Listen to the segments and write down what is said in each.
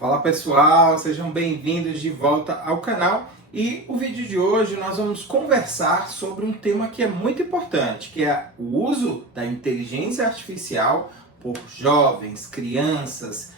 Fala pessoal, sejam bem-vindos de volta ao canal e o vídeo de hoje nós vamos conversar sobre um tema que é muito importante, que é o uso da inteligência artificial por jovens, crianças.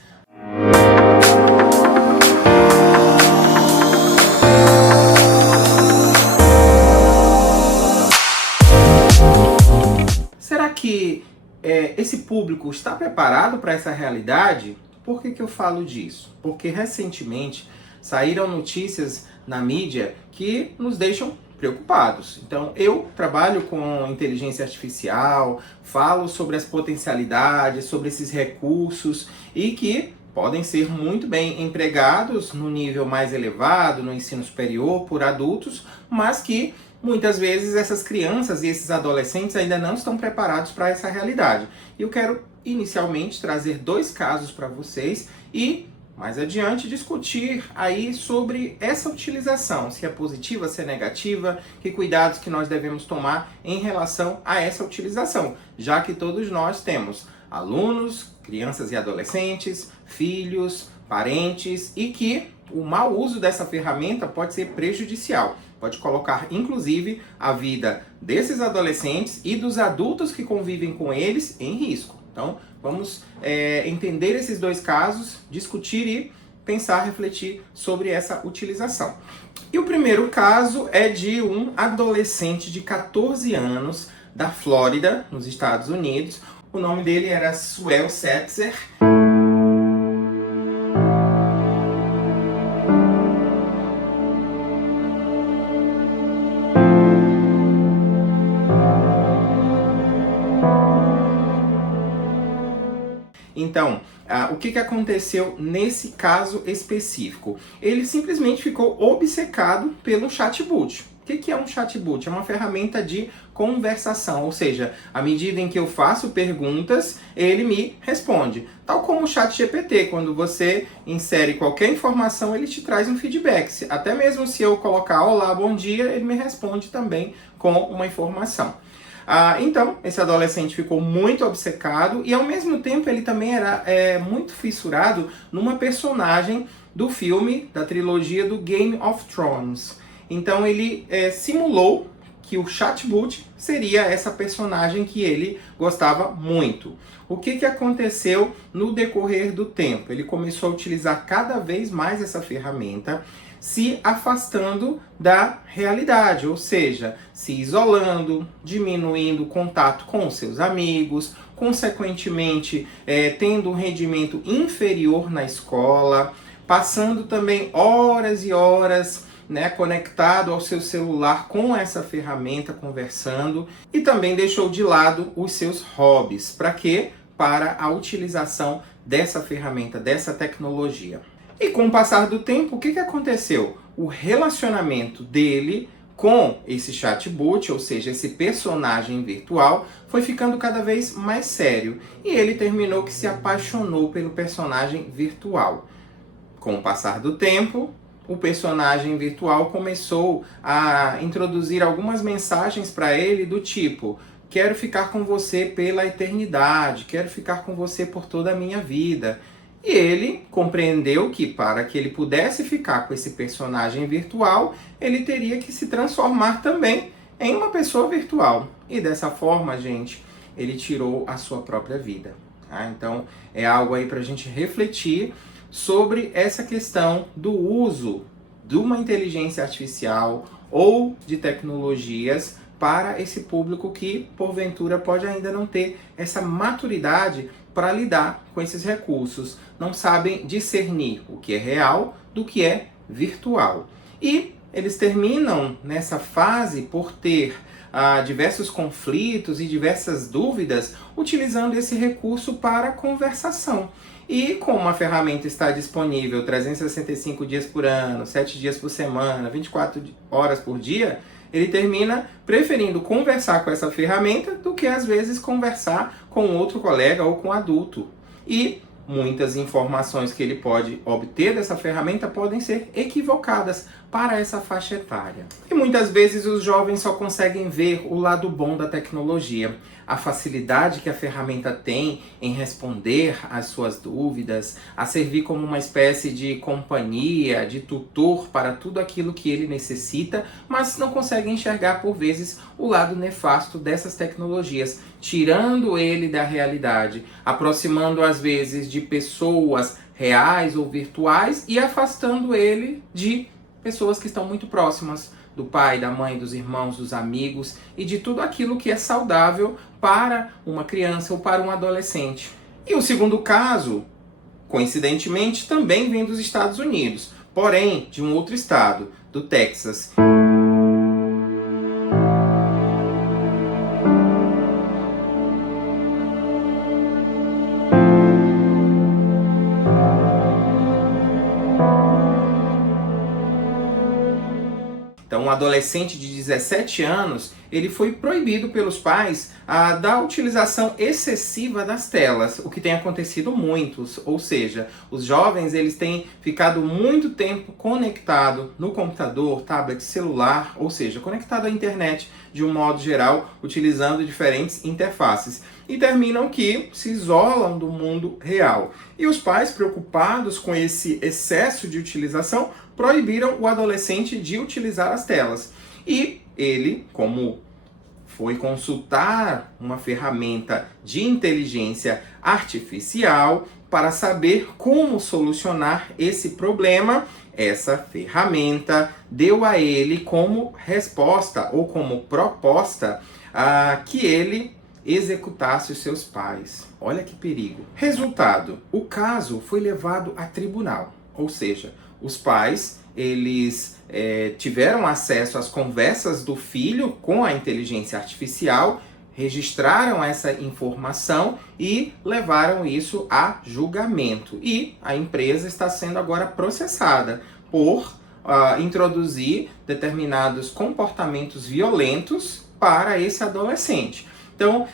Será que esse público está preparado para essa realidade? Por que eu falo disso? Porque recentemente saíram notícias na mídia que nos deixam preocupados. Então, eu trabalho com inteligência artificial, falo sobre as potencialidades, sobre esses recursos e que podem ser muito bem empregados no nível mais elevado, no ensino superior, por adultos, mas que muitas vezes essas crianças e esses adolescentes ainda não estão preparados para essa realidade. E eu quero inicialmente trazer dois casos para vocês e mais adiante discutir aí sobre essa utilização, se é positiva, se é negativa, que cuidados que nós devemos tomar em relação a essa utilização, já que todos nós temos alunos, crianças e adolescentes, filhos, parentes e que o mau uso dessa ferramenta pode ser prejudicial. Pode colocar, inclusive, a vida desses adolescentes e dos adultos que convivem com eles em risco. Então, vamos entender esses dois casos, discutir e pensar, refletir sobre essa utilização. E o primeiro caso é de um adolescente de 14 anos da Flórida, nos Estados Unidos. O nome dele era Suel Setzer. Então, o que aconteceu nesse caso específico? Ele simplesmente ficou obcecado pelo chatbot. O que é um chatbot? É uma ferramenta de conversação, ou seja, à medida em que eu faço perguntas, ele me responde. Tal como o ChatGPT, quando você insere qualquer informação, ele te traz um feedback. Até mesmo se eu colocar olá, bom dia, ele me responde também com uma informação. Então, esse adolescente ficou muito obcecado e ao mesmo tempo ele também era muito fissurado numa personagem do filme, da trilogia do Game of Thrones. Então ele simulou que o chatbot seria essa personagem que ele gostava muito. O que aconteceu no decorrer do tempo? Ele começou a utilizar cada vez mais essa ferramenta, se afastando da realidade, ou seja, se isolando, diminuindo o contato com seus amigos, consequentemente tendo um rendimento inferior na escola, passando também horas e horas conectado ao seu celular com essa ferramenta, conversando, e também deixou de lado os seus hobbies. Para quê? Para a utilização dessa ferramenta, dessa tecnologia. E com o passar do tempo, o que aconteceu? O relacionamento dele com esse chatbot, ou seja, esse personagem virtual, foi ficando cada vez mais sério. E ele terminou que se apaixonou pelo personagem virtual. Com o passar do tempo, o personagem virtual começou a introduzir algumas mensagens para ele do tipo: quero ficar com você pela eternidade, quero ficar com você por toda a minha vida. E ele compreendeu que para que ele pudesse ficar com esse personagem virtual, ele teria que se transformar também em uma pessoa virtual. E dessa forma, gente, ele tirou a sua própria vida. Então, é algo aí para a gente refletir sobre essa questão do uso de uma inteligência artificial ou de tecnologias para esse público que, porventura, pode ainda não ter essa maturidade para lidar com esses recursos. Não sabem discernir o que é real do que é virtual. E eles terminam nessa fase por ter diversos conflitos e diversas dúvidas utilizando esse recurso para conversação. E como a ferramenta está disponível 365 dias por ano, 7 dias por semana, 24 horas por dia, ele termina preferindo conversar com essa ferramenta do que às vezes conversar com outro colega ou com um adulto. E muitas informações que ele pode obter dessa ferramenta podem ser equivocadas para essa faixa etária. E muitas vezes os jovens só conseguem ver o lado bom da tecnologia. a facilidade que a ferramenta tem em responder às suas dúvidas, a servir como uma espécie de companhia, de tutor para tudo aquilo que ele necessita, mas não consegue enxergar por vezes o lado nefasto dessas tecnologias, tirando ele da realidade, aproximando às vezes de pessoas reais ou virtuais e afastando ele de pessoas que estão muito próximas do pai, da mãe, dos irmãos, dos amigos e de tudo aquilo que é saudável para uma criança ou para um adolescente. E o segundo caso, coincidentemente, também vem dos Estados Unidos, porém de um outro estado, do Texas. Então, um adolescente de 17 anos, ele foi proibido pelos pais da utilização excessiva das telas, o que tem acontecido muito, ou seja, os jovens eles têm ficado muito tempo conectado no computador, tablet, celular, ou seja, conectado à internet de um modo geral, utilizando diferentes interfaces. E terminam que se isolam do mundo real. E os pais, preocupados com esse excesso de utilização, proibiram o adolescente de utilizar as telas. E ele, como foi consultar uma ferramenta de inteligência artificial para saber como solucionar esse problema, essa ferramenta deu a ele como resposta ou como proposta que ele executasse os seus pais. Olha que perigo. Resultado, o caso foi levado a tribunal, ou seja, os pais eles tiveram acesso às conversas do filho com a inteligência artificial, registraram essa informação e levaram isso a julgamento. E a empresa está sendo agora processada por introduzir determinados comportamentos violentos para esse adolescente. Então,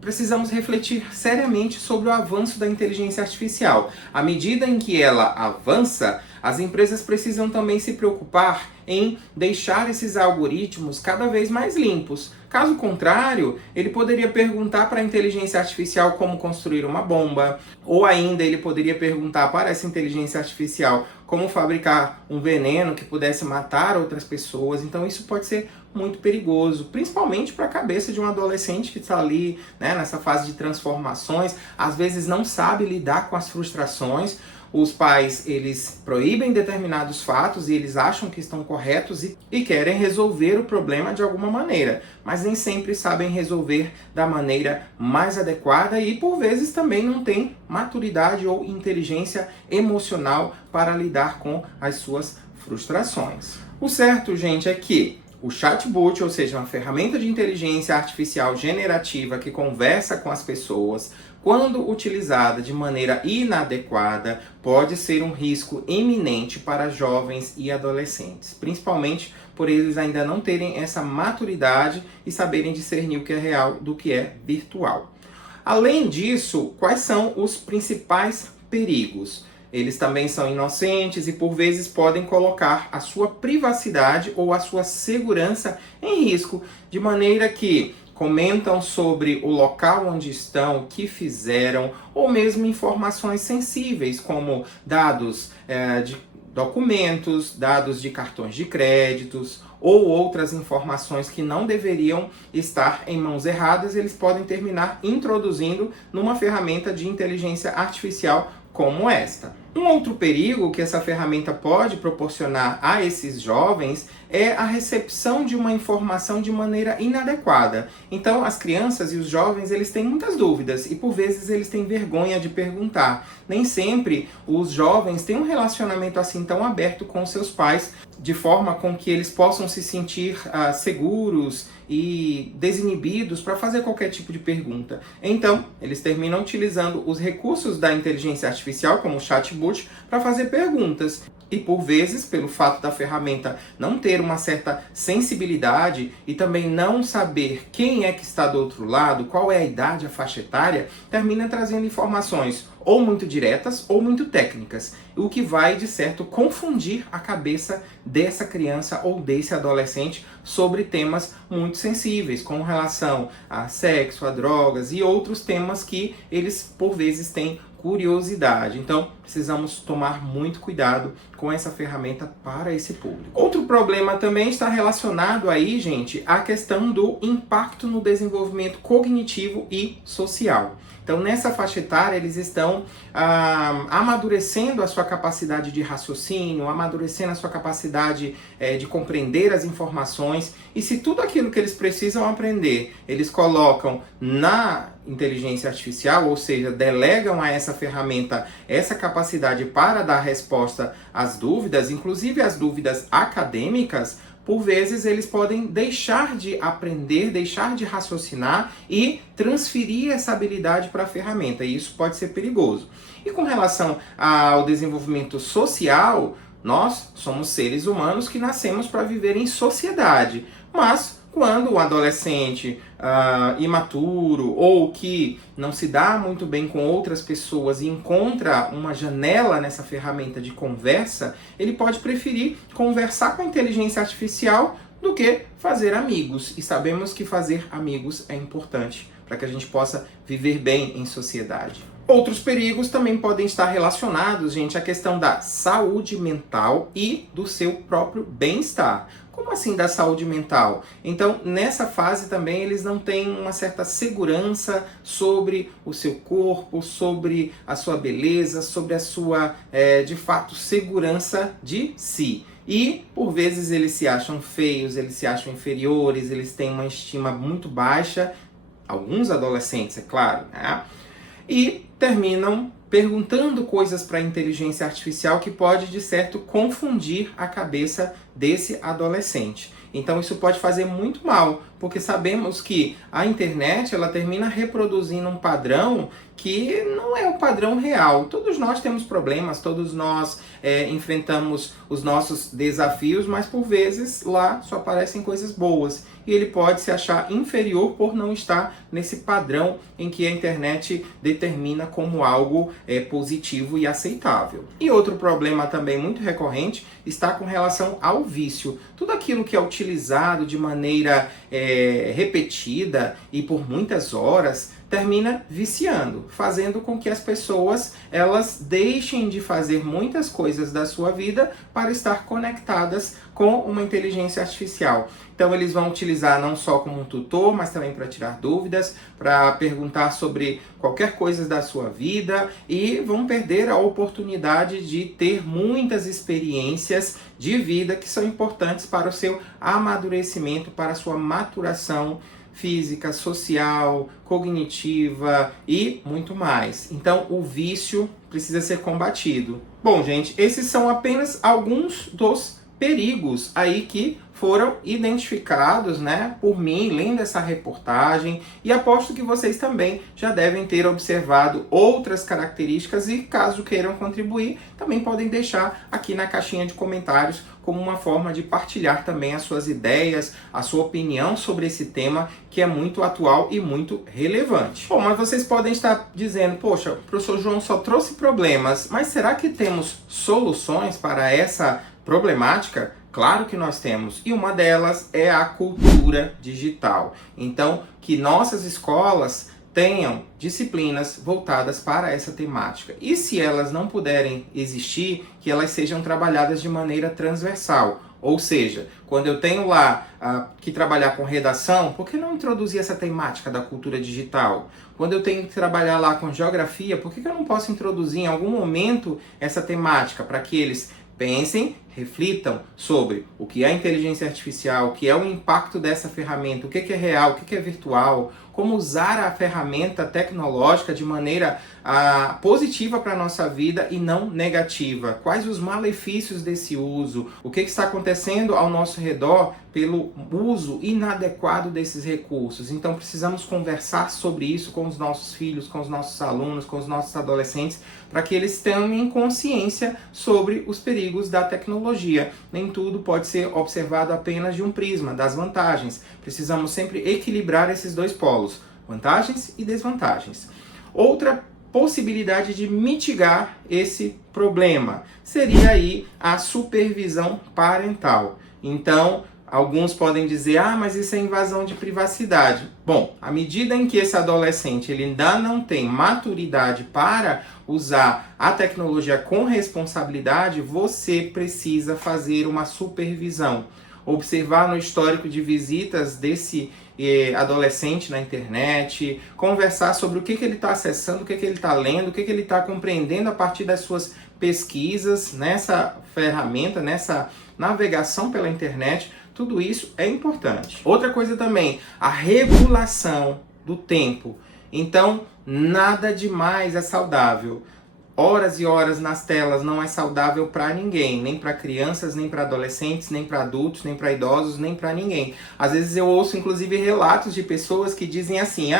precisamos refletir seriamente sobre o avanço da inteligência artificial. À medida em que ela avança, as empresas precisam também se preocupar em deixar esses algoritmos cada vez mais limpos. Caso contrário, ele poderia perguntar para a inteligência artificial como construir uma bomba, ou ainda ele poderia perguntar para essa inteligência artificial como fabricar um veneno que pudesse matar outras pessoas. Então isso pode ser muito perigoso, principalmente para a cabeça de um adolescente que está ali, né, nessa fase de transformações, às vezes não sabe lidar com as frustrações. Os pais, eles proíbem determinados fatos e eles acham que estão corretos e querem resolver o problema de alguma maneira, mas nem sempre sabem resolver da maneira mais adequada e por vezes também não têm maturidade ou inteligência emocional para lidar com as suas frustrações. O certo, gente, é que o chatbot, ou seja, uma ferramenta de inteligência artificial generativa que conversa com as pessoas, quando utilizada de maneira inadequada, pode ser um risco iminente para jovens e adolescentes, principalmente por eles ainda não terem essa maturidade e saberem discernir o que é real do que é virtual. Além disso, quais são os principais perigos? Eles também são inocentes e por vezes podem colocar a sua privacidade ou a sua segurança em risco, de maneira que comentam sobre o local onde estão, o que fizeram, ou mesmo informações sensíveis, como dados de documentos, dados de cartões de créditos, ou outras informações que não deveriam estar em mãos erradas, eles podem terminar introduzindo numa ferramenta de inteligência artificial como esta. Um outro perigo que essa ferramenta pode proporcionar a esses jovens é a recepção de uma informação de maneira inadequada. Então, as crianças e os jovens, eles têm muitas dúvidas e, por vezes, eles têm vergonha de perguntar. Nem sempre os jovens têm um relacionamento assim tão aberto com seus pais, de forma com que eles possam se sentir seguros e desinibidos para fazer qualquer tipo de pergunta. Então, eles terminam utilizando os recursos da inteligência artificial, como o chatbot, para fazer perguntas. E por vezes, pelo fato da ferramenta não ter uma certa sensibilidade e também não saber quem é que está do outro lado, qual é a idade, a faixa etária, termina trazendo informações ou muito diretas ou muito técnicas, o que vai, de certo, confundir a cabeça dessa criança ou desse adolescente sobre temas muito sensíveis, com relação a sexo, a drogas e outros temas que eles, por vezes, têm curiosidade. Então, precisamos tomar muito cuidado com essa ferramenta para esse público. Outro problema também está relacionado aí, gente, à questão do impacto no desenvolvimento cognitivo e social. Então, nessa faixa etária, eles estão amadurecendo a sua capacidade de raciocínio, amadurecendo a sua capacidade de compreender as informações. E se tudo aquilo que eles precisam aprender, eles colocam na inteligência artificial, ou seja, delegam a essa ferramenta essa capacidade para dar resposta às dúvidas, inclusive às dúvidas acadêmicas, por vezes eles podem deixar de aprender, deixar de raciocinar e transferir essa habilidade para a ferramenta, e isso pode ser perigoso. E com relação ao desenvolvimento social, nós somos seres humanos que nascemos para viver em sociedade, mas quando o adolescente imaturo ou que não se dá muito bem com outras pessoas e encontra uma janela nessa ferramenta de conversa, ele pode preferir conversar com a inteligência artificial do que fazer amigos. E sabemos que fazer amigos é importante para que a gente possa viver bem em sociedade. Outros perigos também podem estar relacionados, gente, à questão da saúde mental e do seu próprio bem-estar. Como assim da saúde mental? Então, nessa fase também eles não têm uma certa segurança sobre o seu corpo, sobre a sua beleza, sobre a sua, de fato, segurança de si. E, por vezes, eles se acham feios, eles se acham inferiores, eles têm uma estima muito baixa, alguns adolescentes, é claro, né? E terminam perguntando coisas para a inteligência artificial que pode, de certo, confundir a cabeça desse adolescente. Então isso pode fazer muito mal, porque sabemos que a internet ela termina reproduzindo um padrão que não é o padrão real. Todos nós temos problemas, todos nós enfrentamos os nossos desafios, mas por vezes lá só aparecem coisas boas. E ele pode se achar inferior por não estar nesse padrão em que a internet determina como algo positivo e aceitável. E outro problema também muito recorrente está com relação ao vício. Tudo aquilo que é utilizado de maneira repetida e por muitas horas termina viciando, fazendo com que as pessoas elas deixem de fazer muitas coisas da sua vida para estar conectadas com uma inteligência artificial. Então eles vão utilizar não só como um tutor, mas também para tirar dúvidas, para perguntar sobre qualquer coisa da sua vida e vão perder a oportunidade de ter muitas experiências de vida que são importantes para o seu amadurecimento, para a sua maturação física, social, cognitiva e muito mais. Então, o vício precisa ser combatido. Bom, gente, esses são apenas alguns dos perigos aí que foram identificados, né, por mim, lendo essa reportagem, e aposto que vocês também já devem ter observado outras características e, caso queiram contribuir, também podem deixar aqui na caixinha de comentários como uma forma de partilhar também as suas ideias, a sua opinião sobre esse tema que é muito atual e muito relevante. Bom, mas vocês podem estar dizendo, poxa, o professor João só trouxe problemas, mas será que temos soluções para essa problemática? Claro que nós temos, e uma delas é a cultura digital. Então, que nossas escolas tenham disciplinas voltadas para essa temática. E se elas não puderem existir, que elas sejam trabalhadas de maneira transversal. Ou seja, quando eu tenho lá que trabalhar com redação, por que não introduzir essa temática da cultura digital? Quando eu tenho que trabalhar lá com geografia, por que eu não posso introduzir em algum momento essa temática para que eles pensem, reflitam sobre o que é a inteligência artificial, o que é o impacto dessa ferramenta, o que é real, o que é virtual, como usar a ferramenta tecnológica de maneira positiva para a nossa vida e não negativa. Quais os malefícios desse uso, o que está acontecendo ao nosso redor pelo uso inadequado desses recursos. Então precisamos conversar sobre isso com os nossos filhos, com os nossos alunos, com os nossos adolescentes, para que eles tenham consciência sobre os perigos da tecnologia. Nem tudo pode ser observado apenas de um prisma, das vantagens. Precisamos sempre equilibrar esses dois polos, vantagens e desvantagens. Outra possibilidade de mitigar esse problema seria aí a supervisão parental. Então, alguns podem dizer, mas isso é invasão de privacidade. Bom, à medida em que esse adolescente ele ainda não tem maturidade para usar a tecnologia com responsabilidade, você precisa fazer uma supervisão. Observar no histórico de visitas desse adolescente na internet, conversar sobre o que ele está acessando, o que ele está lendo, o que ele está compreendendo a partir das suas pesquisas nessa ferramenta, nessa navegação pela internet. Tudo isso é importante. Outra coisa também, a regulação do tempo. Então, nada demais é saudável. Horas e horas nas telas não é saudável para ninguém, nem para crianças, nem para adolescentes, nem para adultos, nem para idosos, nem para ninguém. Às vezes eu ouço inclusive relatos de pessoas que dizem assim,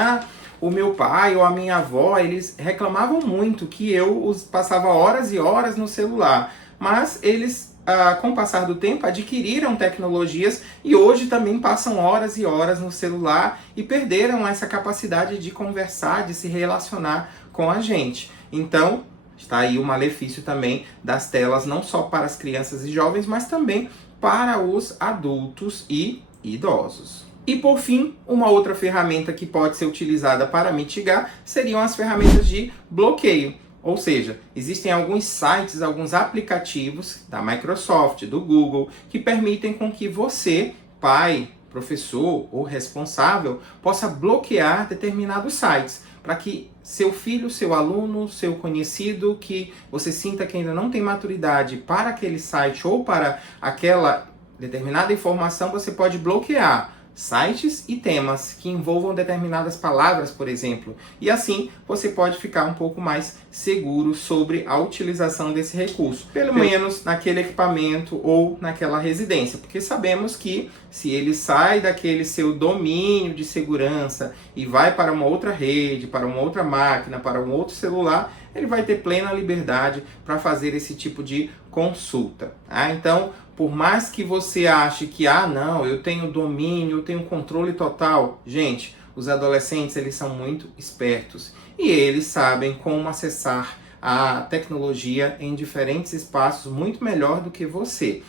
o meu pai ou a minha avó, eles reclamavam muito que eu passava horas e horas no celular, mas eles com o passar do tempo, adquiriram tecnologias e hoje também passam horas e horas no celular e perderam essa capacidade de conversar, de se relacionar com a gente. Então, está aí o malefício também das telas, não só para as crianças e jovens, mas também para os adultos e idosos. E por fim, uma outra ferramenta que pode ser utilizada para mitigar seriam as ferramentas de bloqueio. Ou seja, existem alguns sites, alguns aplicativos da Microsoft, do Google, que permitem com que você, pai, professor ou responsável, possa bloquear determinados sites, para que seu filho, seu aluno, seu conhecido, que você sinta que ainda não tem maturidade para aquele site ou para aquela determinada informação, você pode bloquear sites e temas que envolvam determinadas palavras, por exemplo, e assim você pode ficar um pouco mais seguro sobre a utilização desse recurso, pelo menos naquele equipamento ou naquela residência, porque sabemos que se ele sai daquele seu domínio de segurança e vai para uma outra rede, para uma outra máquina, para um outro celular, ele vai ter plena liberdade para fazer esse tipo de consulta. Então, por mais que você ache que, não, eu tenho domínio, eu tenho controle total, gente, os adolescentes, eles são muito espertos e eles sabem como acessar a tecnologia em diferentes espaços muito melhor do que você.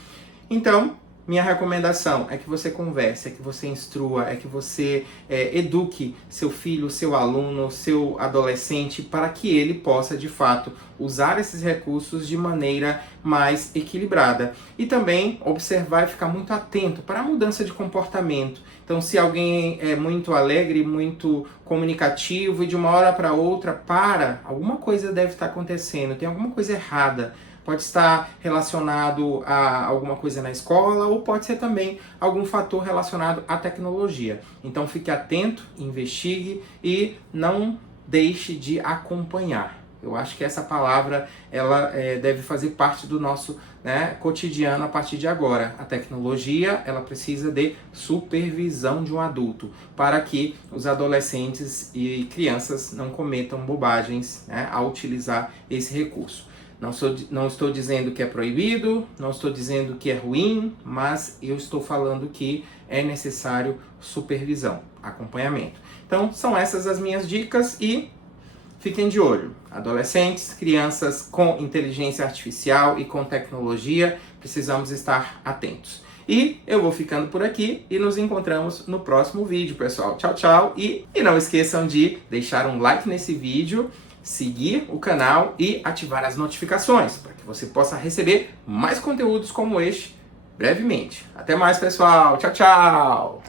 Então, minha recomendação é que você converse, é que você instrua, é que você eduque seu filho, seu aluno, seu adolescente para que ele possa, de fato, usar esses recursos de maneira mais equilibrada. E também observar e ficar muito atento para a mudança de comportamento. Então, se alguém é muito alegre, muito comunicativo e de uma hora para outra alguma coisa deve estar acontecendo, tem alguma coisa errada. Pode estar relacionado a alguma coisa na escola ou pode ser também algum fator relacionado à tecnologia. Então fique atento, investigue e não deixe de acompanhar. Eu acho que essa palavra ela deve fazer parte do nosso cotidiano a partir de agora. A tecnologia ela precisa de supervisão de um adulto para que os adolescentes e crianças não cometam bobagens ao utilizar esse recurso. Não estou dizendo que é proibido, não estou dizendo que é ruim, mas eu estou falando que é necessário supervisão, acompanhamento. Então, são essas as minhas dicas e fiquem de olho. Adolescentes, crianças com inteligência artificial e com tecnologia, precisamos estar atentos. E eu vou ficando por aqui e nos encontramos no próximo vídeo, pessoal. Tchau, tchau. E não esqueçam de deixar um like nesse vídeo, seguir o canal e ativar as notificações para que você possa receber mais conteúdos como este brevemente. Até mais, pessoal. Tchau, tchau.